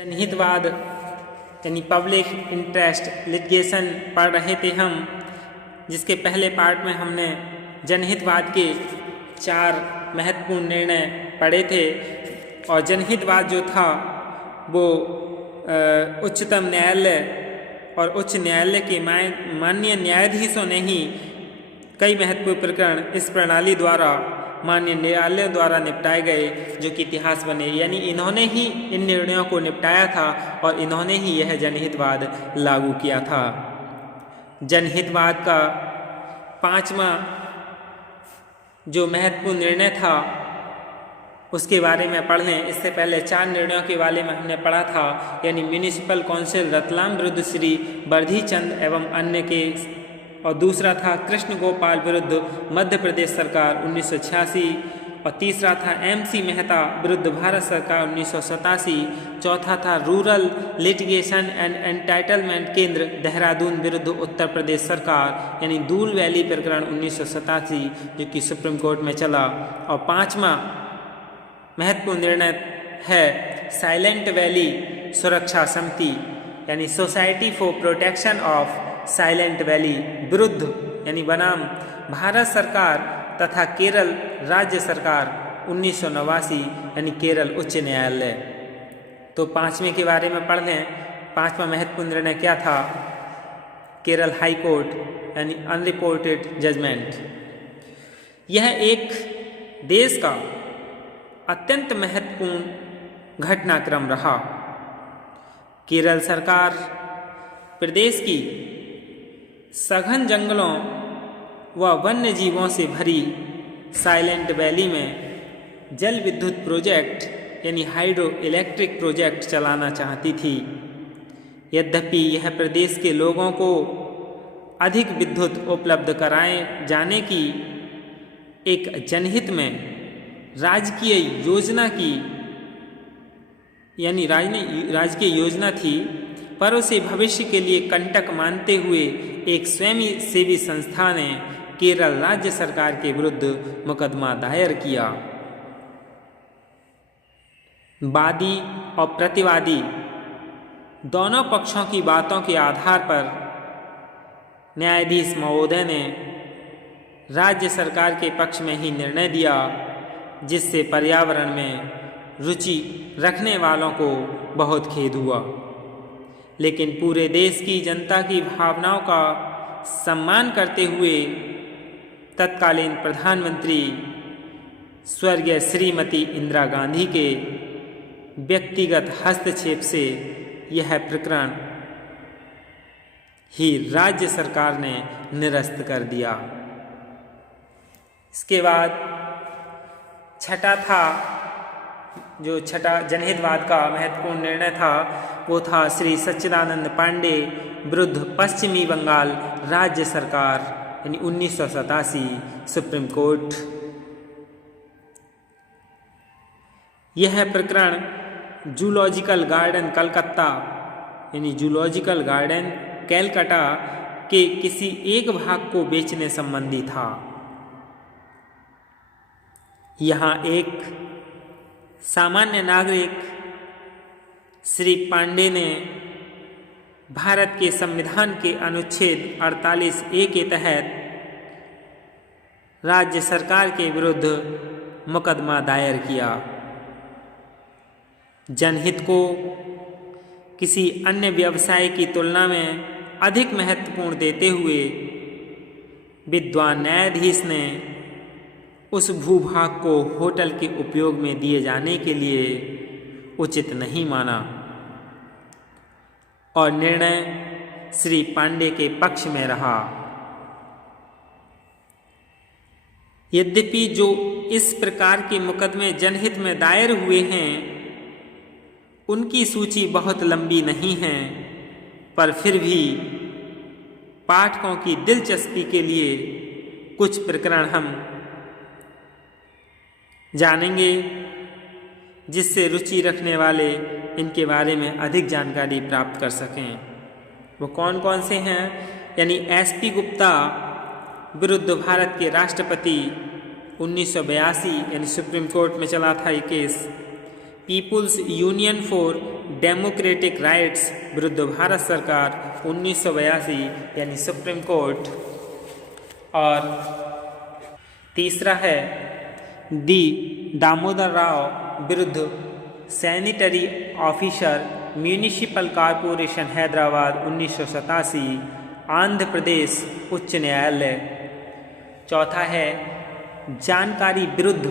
जनहितवाद यानी public interest litigation पढ़ रहे थे हम, जिसके पहले पार्ट में हमने जनहितवाद के 4 महत्वपूर्ण निर्णय पढ़े थे। और जनहितवाद जो था वो उच्चतम न्यायालय और उच्च न्यायालय के माननीय न्यायाधीशों ने ही कई महत्वपूर्ण प्रकरण इस प्रणाली द्वारा माननीय न्यायालय द्वारा निपटाए गए, जो कि इतिहास बने। यानी इन्होंने ही इन निर्णयों को निपटाया था और इन्होंने ही यह जनहितवाद लागू किया था। जनहितवाद का 5वां जो महत्वपूर्ण निर्णय था उसके बारे में पढ़ लें। इससे पहले 4 निर्णयों के बारे में हमने पढ़ा था, यानी म्यूनिसिपल काउंसिल रतलाम विरुद्ध श्री बर्धी चंद एवं अन्य केस, और दूसरा था कृष्ण गोपाल विरुद्ध मध्य प्रदेश सरकार 1986, और तीसरा था MC मेहता विरुद्ध भारत सरकार 1987, चौथा था रूरल लिटिगेशन एंड एंटाइटलमेंट केंद्र देहरादून विरुद्ध उत्तर प्रदेश सरकार, यानी दूल वैली प्रकरण 1987, जो कि सुप्रीम कोर्ट में चला। और 5वां महत्वपूर्ण निर्णय है साइलेंट वैली सुरक्षा समिति, यानी society for protection of silent valley विरुद्ध, यानी बनाम भारत सरकार तथा केरल राज्य सरकार 1989, यानी केरल उच्च न्यायालय। तो 5वें के बारे में पढ़ लें। 5वां महत्वपूर्ण निर्णय क्या था? केरल हाई कोर्ट, यानी अनरिपोर्टेड जजमेंट। यह एक देश का अत्यंत महत्वपूर्ण घटनाक्रम रहा। केरल सरकार प्रदेश की सघन जंगलों व वन्य जीवों से भरी साइलेंट वैली में जल विद्युत प्रोजेक्ट यानी हाइड्रो इलेक्ट्रिक प्रोजेक्ट चलाना चाहती थी। यद्यपि यह प्रदेश के लोगों को अधिक विद्युत उपलब्ध कराए जाने की एक जनहित में राजकीय योजना की यानी राजकीय योजना थी, पर उसे भविष्य के लिए कंटक मानते हुए एक स्वयंसेवी संस्था ने केरल राज्य सरकार के विरुद्ध मुकदमा दायर किया। वादी और प्रतिवादी दोनों पक्षों की बातों के आधार पर न्यायाधीश महोदय ने राज्य सरकार के पक्ष में ही निर्णय दिया, जिससे पर्यावरण में रुचि रखने वालों को बहुत खेद हुआ। लेकिन पूरे देश की जनता की भावनाओं का सम्मान करते हुए तत्कालीन प्रधानमंत्री स्वर्गीय श्रीमती इंदिरा गांधी के व्यक्तिगत हस्तक्षेप से यह प्रकरण ही राज्य सरकार ने निरस्त कर दिया। इसके बाद छठा जनहितवाद का महत्वपूर्ण निर्णय था, वो था श्री सच्चिदानंद पांडे विरुद्ध पश्चिमी बंगाल राज्य सरकार, यानी 1987 सुप्रीम कोर्ट। यह प्रकरण जूलॉजिकल गार्डन कलकत्ता यानी जूलॉजिकल गार्डन कैलकाटा के किसी एक भाग को बेचने संबंधी था। यहाँ एक सामान्य नागरिक श्री पांडे ने भारत के संविधान के अनुच्छेद 48A के तहत राज्य सरकार के विरुद्ध मुकदमा दायर किया। जनहित को किसी अन्य व्यवसाय की तुलना में अधिक महत्वपूर्ण देते हुए विद्वान न्यायाधीश ने उस भूभाग को होटल के उपयोग में दिए जाने के लिए उचित नहीं माना और निर्णय श्री पांडे के पक्ष में रहा। यद्यपि जो इस प्रकार के मुकदमे जनहित में दायर हुए हैं उनकी सूची बहुत लंबी नहीं है, पर फिर भी पाठकों की दिलचस्पी के लिए कुछ प्रकरण हम जानेंगे, जिससे रुचि रखने वाले इनके बारे में अधिक जानकारी प्राप्त कर सकें। वो कौन कौन से हैं? यानी SP गुप्ता विरुद्ध भारत के राष्ट्रपति 1982, यानी सुप्रीम कोर्ट में चला था ये case. People's union for democratic rights विरुद्ध भारत सरकार 1982 यानी सुप्रीम कोर्ट। और तीसरा है डी दामोदर राव विरुद्ध sanitary officer municipal corporation Hyderabad 1987 Andhra Pradesh उच्च न्यायालय। चौथा है जानकारी विरुद्ध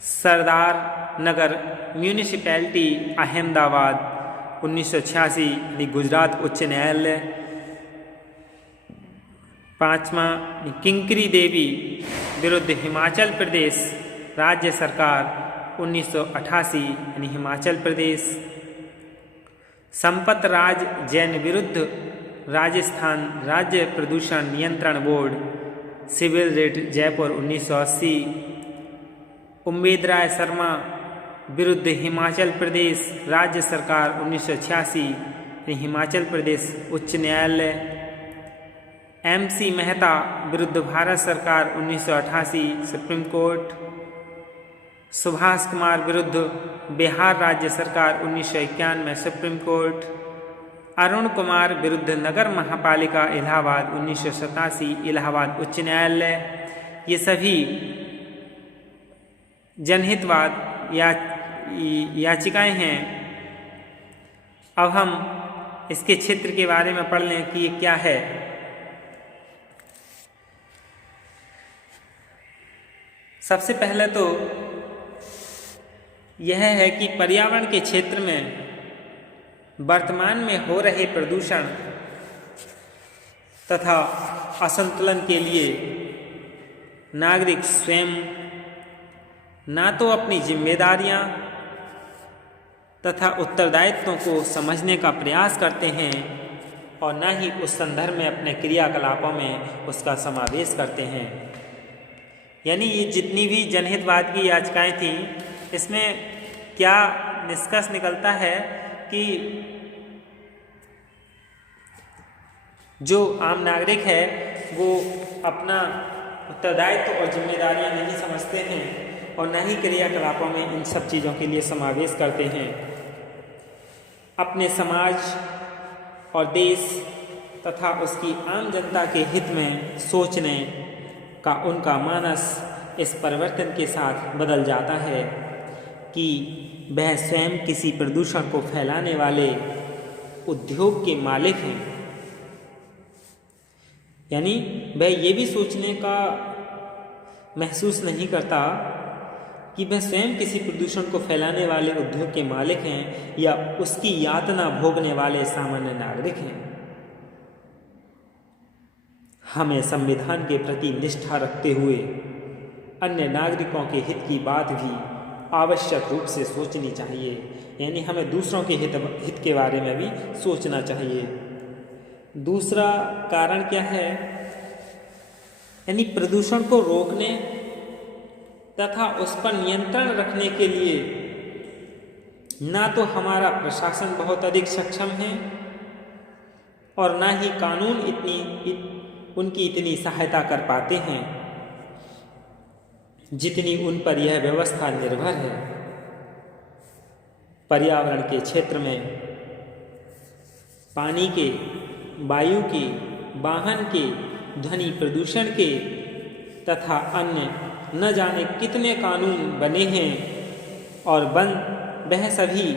सरदार नगर म्यूनिसिपैलिटी अहमदाबाद 1986 यानी गुजरात उच्च न्यायालय। पांचवा किंकरी देवी विरुद्ध हिमाचल प्रदेश राज्य सरकार 1988 यानी हिमाचल प्रदेश। संपत राज जैन विरुद्ध राजस्थान राज्य प्रदूषण नियंत्रण board civil writ Jaipur 1980। Ummed Rai Sharma विरुद्ध हिमाचल प्रदेश राज्य सरकार 1986 यानी हिमाचल प्रदेश उच्च न्यायालय। MC मेहता विरुद्ध भारत सरकार 1988 सुप्रीम कोर्ट। सुभाष कुमार विरुद्ध बिहार राज्य सरकार 1991 सुप्रीम कोर्ट। अरुण कुमार विरुद्ध नगर महापालिका इलाहाबाद 1987 इलाहाबाद उच्च न्यायालय। ये सभी जनहितवाद याचिकाएं हैं। अब हम इसके क्षेत्र के बारे में पढ़ लें कि ये क्या है। सबसे पहले तो यह है कि पर्यावरण के क्षेत्र में वर्तमान में हो रहे प्रदूषण तथा असंतुलन के लिए नागरिक स्वयं ना तो अपनी जिम्मेदारियां तथा उत्तरदायित्वों को समझने का प्रयास करते हैं और न ही उस संदर्भ में अपने क्रियाकलापों में उसका समावेश करते हैं। यानी ये जितनी भी जनहितवाद की याचिकाएं थीं, इसमें क्या निष्कर्ष निकलता है कि जो आम नागरिक है वो अपना उत्तरदायित्व और जिम्मेदारियां नहीं समझते हैं और न ही क्रियाकलापों में इन सब चीज़ों के लिए समावेश करते हैं। अपने समाज और देश तथा उसकी आम जनता के हित में सोचने का उनका मानस इस परिवर्तन के साथ बदल जाता है कि वह स्वयं किसी प्रदूषण को फैलाने वाले उद्योग के मालिक हैं। यानी वह ये भी सोचने का महसूस नहीं करता कि वह स्वयं किसी प्रदूषण को फैलाने वाले उद्योग के मालिक हैं या उसकी यातना भोगने वाले सामान्य नागरिक हैं। हमें संविधान के प्रति निष्ठा रखते हुए अन्य नागरिकों के हित की बात भी आवश्यक रूप से सोचनी चाहिए। यानी हमें दूसरों के हित के बारे में भी सोचना चाहिए। दूसरा कारण क्या है, यानी प्रदूषण को रोकने तथा उस पर नियंत्रण रखने के लिए ना तो हमारा प्रशासन बहुत अधिक सक्षम है और ना ही कानून उनकी इतनी सहायता कर पाते हैं जितनी उन पर यह व्यवस्था निर्भर है। पर्यावरण के क्षेत्र में पानी के, वायु के, वाहन के, ध्वनि प्रदूषण के तथा अन्य न जाने कितने कानून बने हैं और वह सभी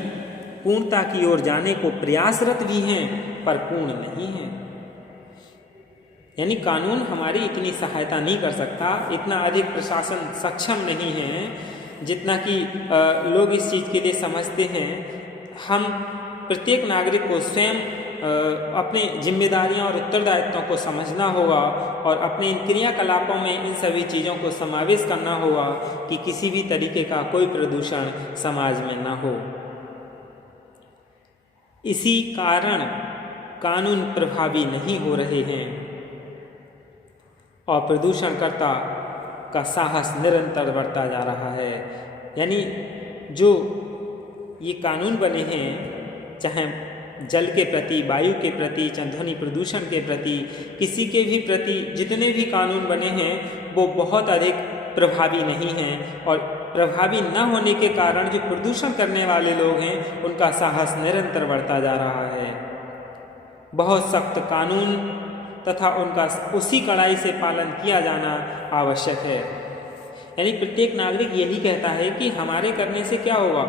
पूर्णता की ओर जाने को प्रयासरत भी हैं पर पूर्ण नहीं हैं। यानी कानून हमारी इतनी सहायता नहीं कर सकता, इतना अधिक प्रशासन सक्षम नहीं है जितना कि लोग इस चीज़ के लिए समझते हैं। हम प्रत्येक नागरिक को स्वयं अपने जिम्मेदारियां और उत्तरदायित्वों को समझना होगा और अपने इन क्रियाकलापों में इन सभी चीज़ों को समावेश करना होगा कि किसी भी तरीके का कोई प्रदूषण समाज में ना हो। इसी कारण कानून प्रभावी नहीं हो रहे हैं और प्रदूषणकर्ता का साहस निरंतर बढ़ता जा रहा है। यानी जो ये कानून बने हैं, चाहे जल के प्रति, वायु के प्रति, ध्वनि प्रदूषण के प्रति, किसी के भी प्रति जितने भी कानून बने हैं वो बहुत अधिक प्रभावी नहीं हैं और प्रभावी न होने के कारण जो प्रदूषण करने वाले लोग हैं उनका साहस निरंतर बढ़ता जा रहा है। बहुत सख्त कानून तथा उनका उसी कड़ाई से पालन किया जाना आवश्यक है। यानी प्रत्येक नागरिक यही कहता है कि हमारे करने से क्या होगा,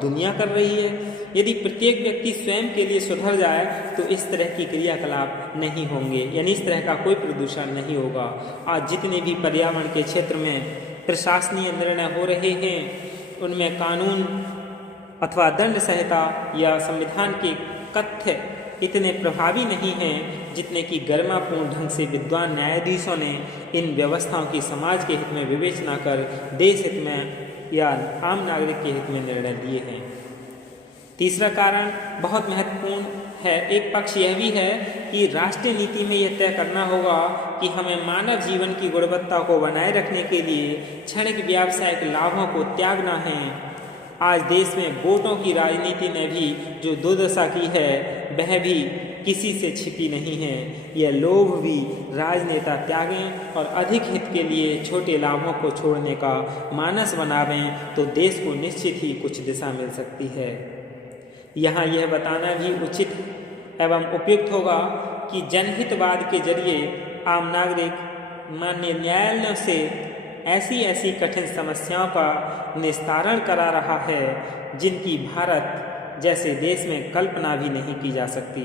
दुनिया कर रही है। यदि प्रत्येक व्यक्ति स्वयं के लिए सुधर जाए तो इस तरह की क्रियाकलाप नहीं होंगे, यानी इस तरह का कोई प्रदूषण नहीं होगा। आज जितने भी पर्यावरण के क्षेत्र में प्रशासनीय निर्णय हो रहे हैं उनमें कानून अथवा दंड संहिता या संविधान के तथ्य इतने प्रभावी नहीं हैं जितने कि गरिमापूर्ण ढंग से विद्वान न्यायाधीशों ने इन व्यवस्थाओं की समाज के हित में विवेचना कर देश हित में या आम नागरिक के हित में निर्णय लिए हैं। तीसरा कारण बहुत महत्वपूर्ण है। एक पक्ष यह भी है कि राष्ट्रीय नीति में यह तय करना होगा कि हमें मानव जीवन की गुणवत्ता को बनाए रखने के लिए क्षणिक व्यावसायिक लाभों को त्यागना है। आज देश में वोटों की राजनीति ने भी जो दुर्दशा की है वह भी किसी से छिपी नहीं है। यह लोभ भी राजनेता त्यागें और अधिक हित के लिए छोटे लाभों को छोड़ने का मानस बनावें तो देश को निश्चित ही कुछ दिशा मिल सकती है। यहाँ यह बताना भी उचित एवं उपयुक्त होगा कि जनहितवाद के जरिए आम नागरिक माननीय न्यायालयों से ऐसी कठिन समस्याओं का निस्तारण करा रहा है जिनकी भारत जैसे देश में कल्पना भी नहीं की जा सकती।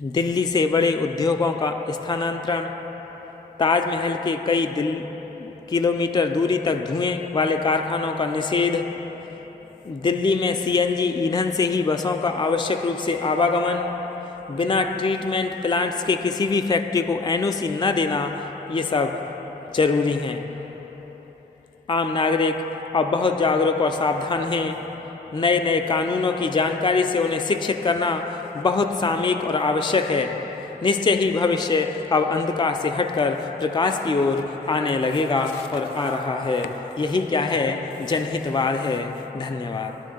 दिल्ली से बड़े उद्योगों का स्थानांतरण, ताजमहल के कई किलोमीटर दूरी तक धुएं वाले कारखानों का निषेध, दिल्ली में सीएनजी ईंधन से ही बसों का आवश्यक रूप से आवागमन, बिना ट्रीटमेंट प्लांट्स के किसी भी फैक्ट्री को एनओसी न देना, ये सब जरूरी हैं। आम नागरिक अब बहुत जागरूक और सावधान हैं। नए कानूनों की जानकारी से उन्हें शिक्षित करना बहुत सामयिक और आवश्यक है। निश्चय ही भविष्य अब अंधकार से हटकर प्रकाश की ओर आने लगेगा और आ रहा है। यही क्या है, जनहितवाद है। धन्यवाद।